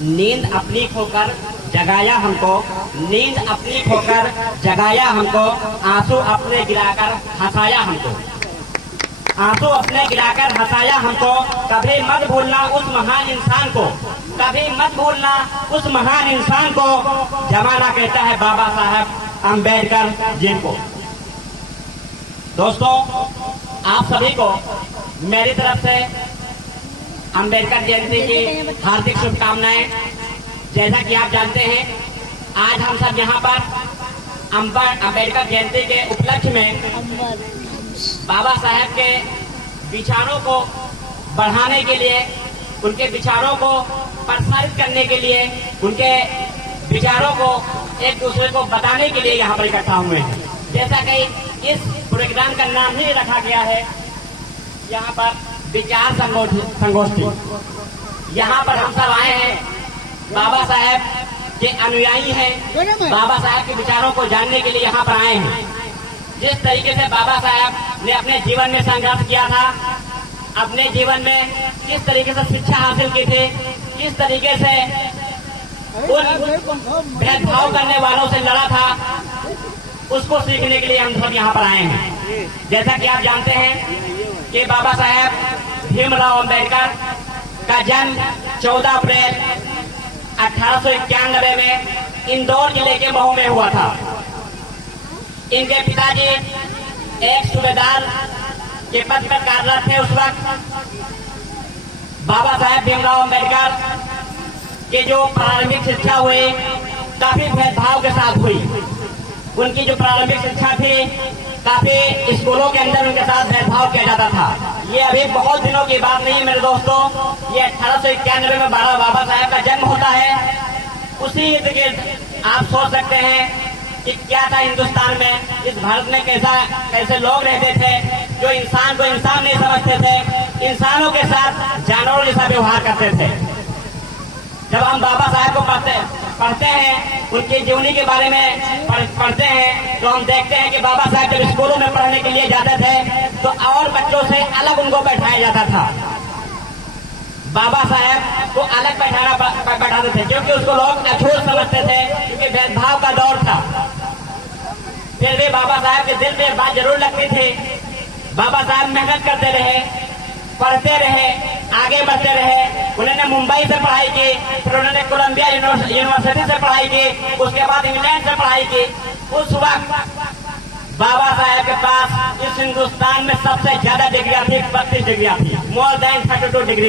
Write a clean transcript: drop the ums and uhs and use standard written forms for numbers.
नींद अपनी खोकर जगाया हमको, नींद अपनी खोकर जगाया हमको, आंसू अपने गिराकर हंसाया हमको, आंसू अपने गिराकर हंसाया हमको। कभी मत भूलना उस महान इंसान को, कभी मत भूलना उस महान इंसान को, जमाना कहता है बाबा साहब अम्बेडकर जी को। दोस्तों, आप सभी को मेरी तरफ से अम्बेडकर जयंती की हार्दिक शुभकामनाएं। जैसा कि आप जानते हैं, आज हम सब यहाँ पर अम्बेडकर जयंती के उपलक्ष्य में बाबा साहब के विचारों को बढ़ाने के लिए, उनके विचारों को प्रसारित करने के लिए, उनके विचारों को एक दूसरे को बताने के लिए यहाँ पर इकट्ठा हुए हैं। जैसा कि इस प्रोग्राम का नाम ही रखा गया है, यहाँ पर विचार संगोष्ठी। यहाँ पर हम सब आए हैं, बाबा साहब के अनुयायी हैं, बाबा साहब के विचारों को जानने के लिए यहाँ पर आए हैं। जिस तरीके से बाबा साहब ने अपने जीवन में संघर्ष किया था, अपने जीवन में किस तरीके से शिक्षा हासिल की थी, किस तरीके से उन भेदभाव करने वालों से लड़ा था, उसको सीखने के लिए हम सब यहाँ पर आए हैं। जैसा कि आप जानते हैं कि बाबा साहब भीमराव अम्बेडकर का जन्म 14 अप्रैल 1891 में इंदौर जिले के महू में हुआ था। इनके पिताजी एक सूबेदार के पद पर कार्यरत थे उस वक्त। बाबा साहेब भीमराव अम्बेडकर की जो प्रारंभिक शिक्षा हुई, काफी भेदभाव के साथ हुई। उनकी जो प्रारंभिक शिक्षा थी, काफी स्कूलों के अंदर उनके साथ भेदभाव किया जाता था। ये अभी बहुत दिनों की बात नहीं है मेरे दोस्तों, ये 1891 में बाबा साहेब का जन्म होता है। उसी इर्द गिर्द आप सोच सकते हैं कि क्या था हिंदुस्तान में, इस भारत में कैसे लोग रहते थे जो इंसान को इंसान नहीं समझते थे, इंसानों के साथ जानवरों जैसा व्यवहार करते थे। जब हम बाबा साहब को पढ़ते हैं, उनकी जीवनी के बारे में पढ़ते हैं, तो हम देखते हैं कि बाबा साहब जब स्कूलों में पढ़ने के लिए जाते थे तो और बच्चों से अलग उनको बैठाया जाता था। बाबा साहब को अलग बैठाते थे क्योंकि उसको लोग अछूत समझते थे, क्योंकि भेदभाव का दौर था। फिर भी बाबा साहब के दिल में बात जरूर लगती थी। बाबा साहब मेहनत करते रहे, पढ़ते रहे, आगे बढ़ते रहे। उन्होंने मुंबई से पढ़ाई की, फिर उन्होंने कोलंबिया यूनिवर्सिटी से पढ़ाई की, उसके बाद इंग्लैंड से पढ़ाई की। उस वक्त बाबा साहब के पास इस हिंदुस्तान में सबसे ज्यादा डिग्रियां थी, 32 डिग्रियां थी, मोर देन 32 डिग्री।